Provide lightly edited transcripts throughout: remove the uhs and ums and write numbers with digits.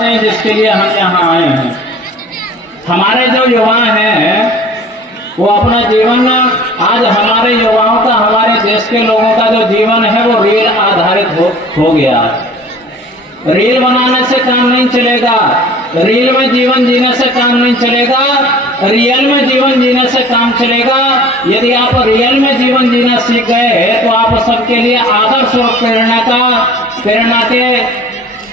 जिसके लिए हम यहाँ आए हैं। हमारे जो युवा हैं वो अपना जीवन, आज हमारे युवाओं का, हमारे देश के लोगों का जो जीवन है वो रील आधारित हो गया। रील बनाने से काम नहीं चलेगा, रील में जीवन जीने से काम नहीं चलेगा, रियल में जीवन जीने से काम चलेगा। यदि आप रियल में जीवन जीना सीख गए तो आप सबके लिए आदर्श और प्रेरणा के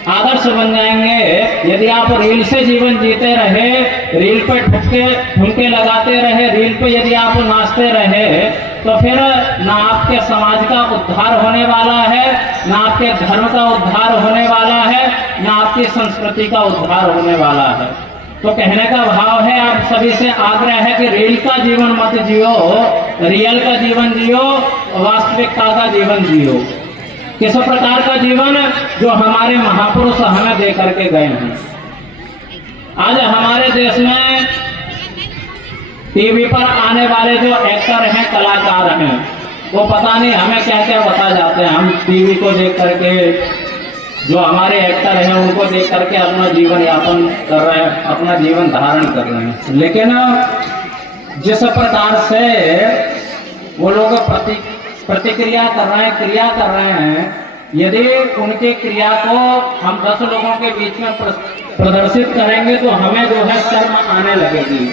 आदर्श बन जाएंगे। यदि आप रील से जीवन जीते रहे, रील पे ठुमके लगाते रहे, रील पे यदि आप नाचते रहे, तो फिर ना आपके समाज का उद्धार होने वाला है, ना आपके धर्म का उद्धार होने वाला है, ना आपकी संस्कृति का उद्धार होने वाला है। तो कहने का भाव है, आप सभी से आग्रह है कि रील का जीवन मत जियो, रियल का जीवन जियो, वास्तविकता का जीवन जियो। किस प्रकार का जीवन जो हमारे महापुरुष हमें दे करके गए हैं। आज हमारे देश में टीवी पर आने वाले जो एक्टर हैं, कलाकार हैं, वो पता नहीं हमें क्या क्या बता जाते हैं। हम टीवी को देख करके, जो हमारे एक्टर हैं उनको देख करके अपना जीवन यापन कर रहे हैं, अपना जीवन धारण कर रहे हैं। लेकिन जिस प्रकार से वो लोग प्रतिक्रिया कर रहे हैं, क्रिया कर रहे हैं, यदि उनके क्रिया को हम 10 लोगों के बीच में प्रदर्शित करेंगे तो हमें जो है शर्म आने लगेगी।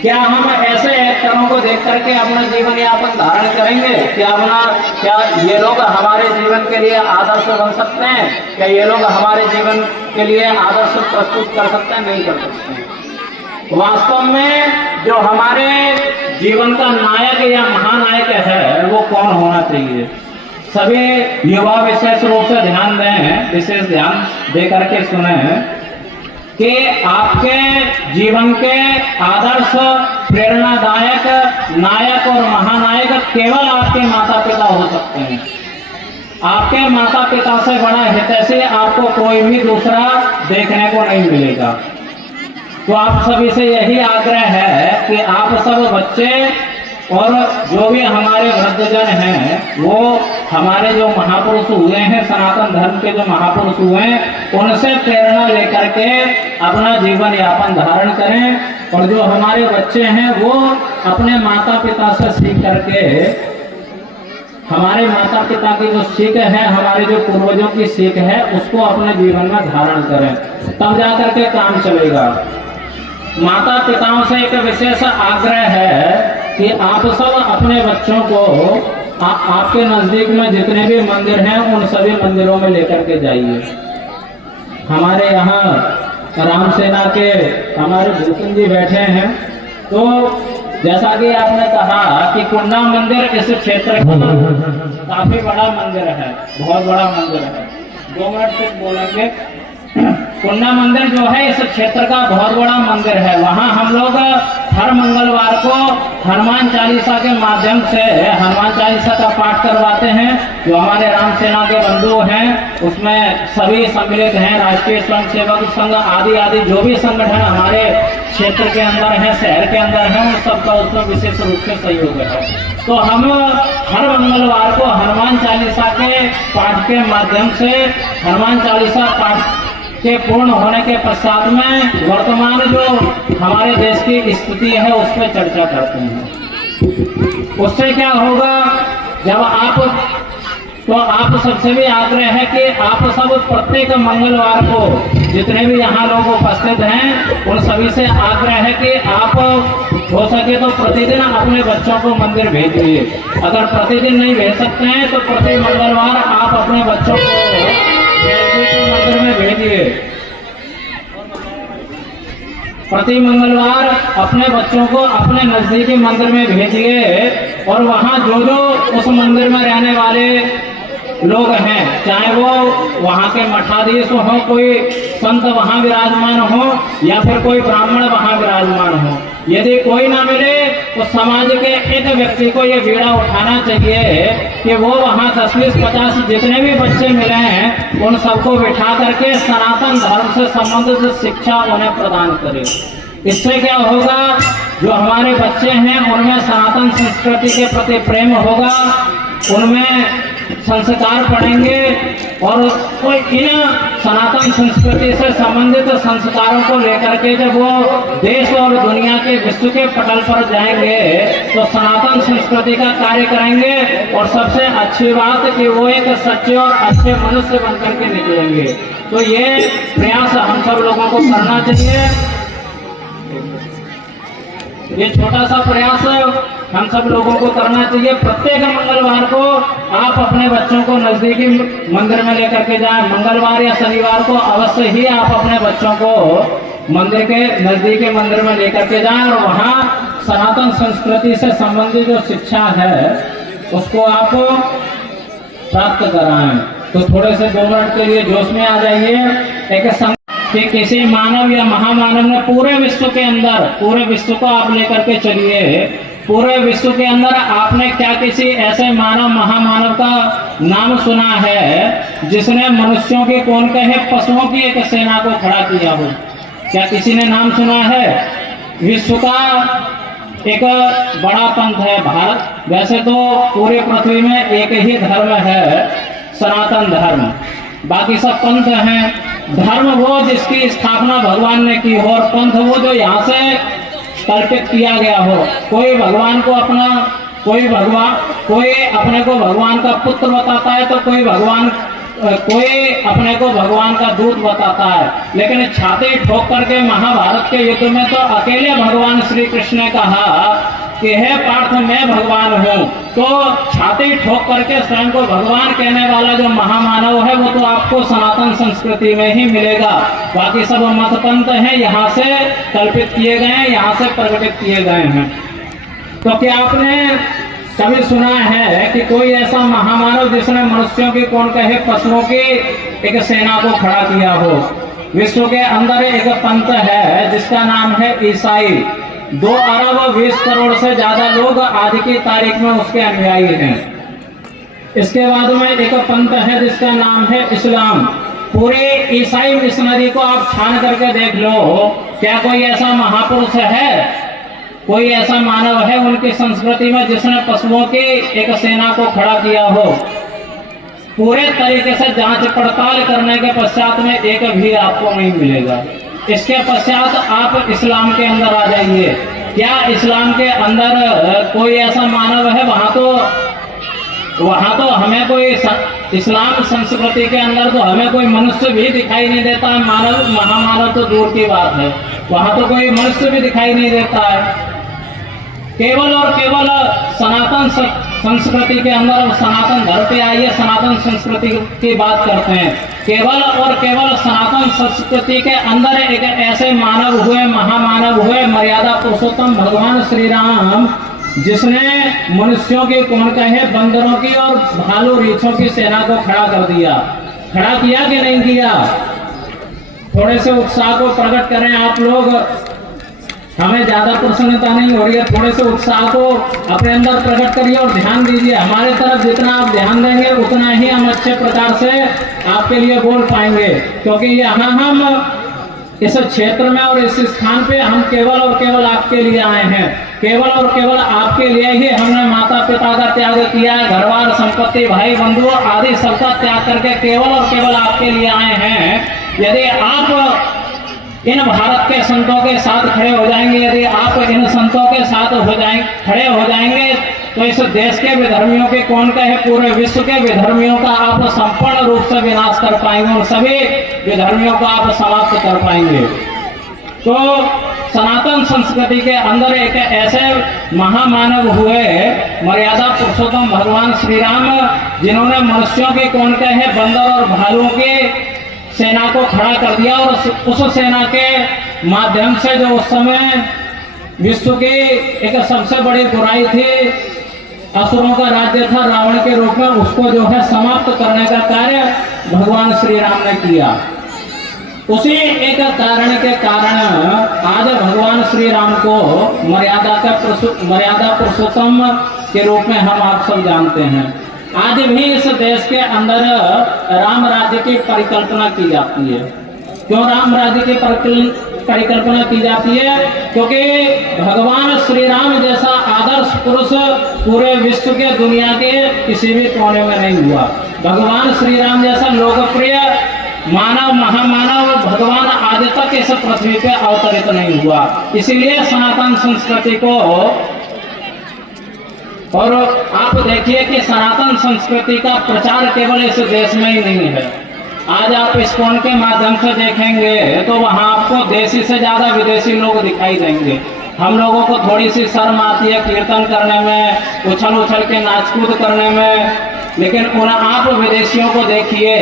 क्या हम ऐसे एक्टरों को देख करके अपना जीवन यापन धारण करेंगे? क्या ये लोग हमारे जीवन के लिए आदर्श बन सकते हैं? क्या ये लोग हमारे जीवन के लिए आदर्श प्रस्तुत कर सकते हैं? नहीं कर सकते हैं। वास्तव में जो हमारे जीवन का नायक या महानायक है वो कौन होना चाहिए? सभी युवा विशेष रूप से ध्यान दें, विशेष ध्यान दे करके सुने कि आपके जीवन के आदर्श, प्रेरणादायक नायक और महानायक केवल आपके माता पिता हो सकते हैं। आपके माता पिता से बड़ा हितैषी आपको कोई भी दूसरा देखने को नहीं मिलेगा। तो आप सभी से यही आग्रह है कि आप सब बच्चे और जो भी हमारे वृद्धजन हैं, वो हमारे जो महापुरुष हुए हैं, सनातन धर्म के जो महापुरुष हुए हैं, उनसे प्रेरणा लेकर के अपना जीवन यापन धारण करें। और जो हमारे बच्चे हैं वो अपने माता पिता से सीख करके, हमारे माता पिता की जो सीख है, हमारे जो पूर्वजों की सीख है, उसको अपने जीवन में धारण करें, तब जाकर के काम चलेगा। माता पिताओं से एक विशेष आग्रह है कि आप सब अपने बच्चों को आपके नजदीक में जितने भी मंदिर हैं उन सभी मंदिरों में लेकर के जाइए। हमारे यहाँ राम सेना के हमारे भूषण जी बैठे हैं, तो जैसा कि आपने कहा कि कुंडा मंदिर इस क्षेत्र का काफी बड़ा मंदिर है, बहुत बड़ा मंदिर है। 2 मिनट तक बोलेंगे। कुंडा मंदिर जो है इस क्षेत्र का बहुत बड़ा मंदिर है। वहाँ हम लोग हर मंगलवार को हनुमान चालीसा के माध्यम से हनुमान चालीसा का पाठ करवाते हैं। जो हमारे राम सेना के बंधु हैं उसमें सभी सम्मिलित हैं, राष्ट्रीय स्वयंसेवक संघ आदि जो भी संगठन हमारे क्षेत्र के अंदर है, शहर के अंदर है, उन सबका उसमें विशेष रूप से सहयोग है। तो हम हर मंगलवार को हनुमान चालीसा के पाठ के माध्यम से, हनुमान चालीसा पाठ के पूर्ण होने के पश्चात में वर्तमान जो हमारे देश की स्थिति है उस पर चर्चा करते हैं। उससे क्या होगा, जब आप सबसे भी आग्रह है कि आप सब प्रत्येक मंगलवार को जितने भी यहाँ लोग उपस्थित हैं उन सभी से आग्रह है कि आप हो सके तो प्रतिदिन अपने बच्चों को मंदिर भेजिए। अगर प्रतिदिन नहीं भेज सकते हैं तो प्रति मंगलवार आप अपने बच्चों को मंदिर में भेजिए। प्रति मंगलवार अपने बच्चों को अपने नजदीकी मंदिर में भेजिए। और वहाँ जो उस मंदिर में रहने वाले लोग हैं, चाहे वो वहाँ के मठाधीश हो, कोई संत वहाँ विराजमान हो या फिर कोई ब्राह्मण वहाँ विराजमान हो, यदि कोई ना मिले तो समाज के एक व्यक्ति को ये बीड़ा उठाना चाहिए कि वो वहाँ 10-20-50 जितने भी बच्चे मिले हैं उन सबको बिठा करके सनातन धर्म से संबंधित शिक्षा उन्हें प्रदान करे। इससे क्या होगा, जो हमारे बच्चे हैं उनमें सनातन संस्कृति के प्रति प्रेम होगा, उनमें संस्कार पढ़ेंगे और कोई इन सनातन संस्कृति से संबंधित संस्कारों को लेकर के जब वो देश और दुनिया के विश्व के पटल पर जाएंगे तो सनातन संस्कृति का कार्य करेंगे। और सबसे अच्छी बात कि वो एक सच्चे और अच्छे मनुष्य बनकर के निकलेंगे। तो ये प्रयास हम सब लोगों को करना चाहिए। ये छोटा सा प्रयास हम सब लोगों को करना चाहिए। प्रत्येक मंगलवार को आप अपने बच्चों को नजदीकी मंदिर में लेकर के जाएं। मंगलवार या शनिवार को अवश्य ही आप अपने बच्चों को मंदिर के नजदीकी मंदिर में लेकर के जाएं और वहाँ सनातन संस्कृति से संबंधित जो शिक्षा है उसको आप प्राप्त कराएं। तो थोड़े से 2 मिनट के लिए जोश में आ जाइए। एक कि किसी मानव या महामानव ने पूरे विश्व के अंदर, पूरे विश्व को आप लेकर के चलिए, पूरे विश्व के अंदर आपने क्या किसी ऐसे मानव महामानव का नाम सुना है जिसने मनुष्यों की कौन कहे पशुओं की एक सेना को खड़ा किया हो? क्या किसी ने नाम सुना है? विश्व का एक बड़ा पंथ है भारत। वैसे तो पूरी पृथ्वी में एक ही धर्म है, सनातन धर्म। बाकी सब पंथ हैं। धर्म वो जिसकी स्थापना भगवान ने की हो और पंथ वो जो यहाँ से कल्पित किया गया हो। कोई भगवान को अपना, कोई अपने को भगवान का पुत्र बताता है तो कोई अपने को भगवान का दूत बताता है। लेकिन छाती ठोक करके महाभारत के युद्ध में तो अकेले भगवान श्री कृष्ण ने कहा कि हे पार्थ मैं भगवान हूँ। तो छाती ठोक करके स्वयं को भगवान कहने वाला जो महामानव है वो तो आपको सनातन संस्कृति में ही मिलेगा। बाकी सब मत पंथ हैं, यहाँ से कल्पित किए गए हैं, यहाँ से प्रकटित किए गए हैं। तो क्या आपने कभी सुना है कि कोई ऐसा महामानव जिसने मनुष्यों की कौन कहे पशुओं की एक सेना को खड़ा किया हो? विश्व के अंदर एक पंथ है जिसका नाम है ईसाई। 2 अरब 20 करोड़ से ज्यादा लोग आज की तारीख में उसके अनुयायी हैं। इसके बाद में एक पंथ है जिसका नाम है इस्लाम। पूरे ईसाई मिशनरी को आप छान करके देख लो, क्या कोई ऐसा महापुरुष है, कोई ऐसा मानव है उनकी संस्कृति में जिसने पशुओं की एक सेना को खड़ा किया हो? पूरे तरीके से जांच पड़ताल करने के पश्चात में एक भी आपको नहीं मिलेगा। इसके पश्चात आप इस्लाम के अंदर आ जाइए। क्या इस्लाम के अंदर कोई ऐसा मानव है? वहां तो हमें कोई इस्लाम संस्कृति के अंदर तो हमें कोई मनुष्य भी दिखाई नहीं देता है। मानव महामानव तो दूर की बात है, वहां तो कोई मनुष्य भी दिखाई नहीं देता है। केवल और केवल सनातन संस्कृति के अंदर, सनातन धर्म पे आइए, सनातन संस्कृति की बात करते हैं। केवल और केवल सनातन संस्कृति के अंदर एक ऐसे मानव हुए, महामानव हुए, मर्यादा पुरुषोत्तम भगवान श्री राम, जिसने मनुष्यों के कौन कहे बंदरों की और भालू रीछों की सेना को खड़ा कर दिया। खड़ा किया कि नहीं किया? थोड़े से उत्साह को प्रकट करें आप लोग। हमें ज्यादा प्रसन्नता नहीं हो रही है, थोड़े से उत्साह को अपने अंदर प्रकट करिए और ध्यान दीजिए। हमारे तरफ जितना आप ध्यान देंगे उतना ही हम अच्छे प्रकार से आपके लिए बोल पाएंगे, क्योंकि यहाँ हम इस क्षेत्र में और इस स्थान पे हम केवल और केवल आपके लिए आए हैं। केवल और केवल आपके लिए ही हमने माता पिता का त्याग किया है, घर बार संपत्ति भाई बंधु आदि सबका त्याग करके केवल और केवल आपके लिए आए हैं। यदि आप इन भारत के संतों के साथ खड़े हो जाएंगे, यदि आप इन संतों के साथ खड़े हो जाएंगे तो इस देश के विधर्मियों के कौन कहे पूरे विश्व के विधर्मियों का आप संपूर्ण रूप से विनाश कर पाएंगे और सभी विधर्मियों को आप समाप्त कर पाएंगे। तो सनातन संस्कृति के अंदर एक ऐसे महामानव हुए, मर्यादा पुरुषोत्तम भगवान श्री राम, जिन्होंने मनुष्यों के कौन कहे बंदर और भालुओं के सेना को खड़ा कर दिया और उस सेना के माध्यम से जो उस समय विश्व की एक सबसे बड़ी बुराई थी, असुरों का राज्य था रावण के रूप में, उसको जो है समाप्त करने का कार्य भगवान श्री राम ने किया। उसी एक कारण के कारण आज भगवान श्री राम को मर्यादा पुरुषोत्तम के रूप में हम आप सब जानते हैं। आज भी इस देश के अंदर राम राज्य की परिकल्पना की जाती है। क्यों राम राज्य की परिकल्पना की जाती है, क्योंकि भगवान श्री राम जैसा आदर्श पुरुष पूरे विश्व के दुनिया के किसी भी कोने में नहीं हुआ। भगवान श्री राम जैसा लोकप्रिय मानव महामानव भगवान आज तक इस पृथ्वी पे अवतरित नहीं हुआ। इसीलिए सनातन संस्कृति को, और आप देखिए कि सनातन संस्कृति का प्रचार केवल इस देश में ही नहीं है। आज आप इस्कॉन के माध्यम से देखेंगे तो वहां आपको देशी से ज्यादा विदेशी लोग दिखाई देंगे। हम लोगों को थोड़ी सी शर्म आती है कीर्तन करने में, उछल उछल के नाच कूद करने में, लेकिन उन आप विदेशियों को देखिए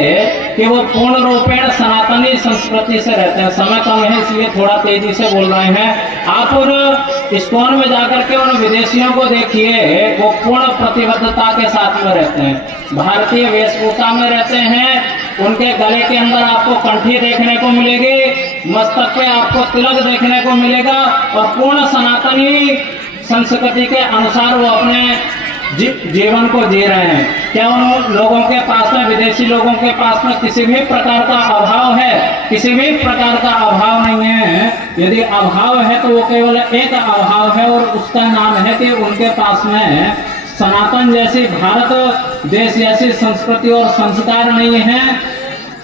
कि वो पूर्ण रूपेण सनातनी संस्कृति से रहते हैं। समय कम है इसलिए थोड़ा तेजी से बोल रहे हैं। आप उन इस्कॉन में जाकर के उन विदेशियों को देखिए, वो पूर्ण प्रतिबद्धता के साथ में रहते हैं, भारतीय वेशभूषा में रहते हैं। उनके गले के अंदर आपको कंठी देखने को मिलेगी, मस्तक पे आपको तिलक देखने को मिलेगा, और पूर्ण सनातनी संस्कृति के अनुसार वो अपने जीवन को जी रहे हैं। क्या उन लोगों के पास में, विदेशी लोगों के पास में किसी भी प्रकार का अभाव है? किसी भी प्रकार का अभाव नहीं है। यदि अभाव है तो वो केवल एक अभाव है, और उसका नाम है कि उनके पास में सनातन जैसी, भारत देश जैसी संस्कृति और संस्कार नहीं है।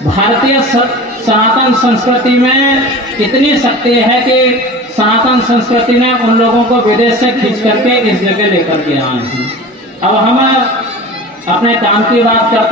भारतीय सनातन संस्कृति में इतनी शक्ति है कि सनातन संस्कृति ने उन लोगों को विदेश से खींच करके इस जगह लेकर के आए हैं। अब हम अपने काम की बात करते हैं।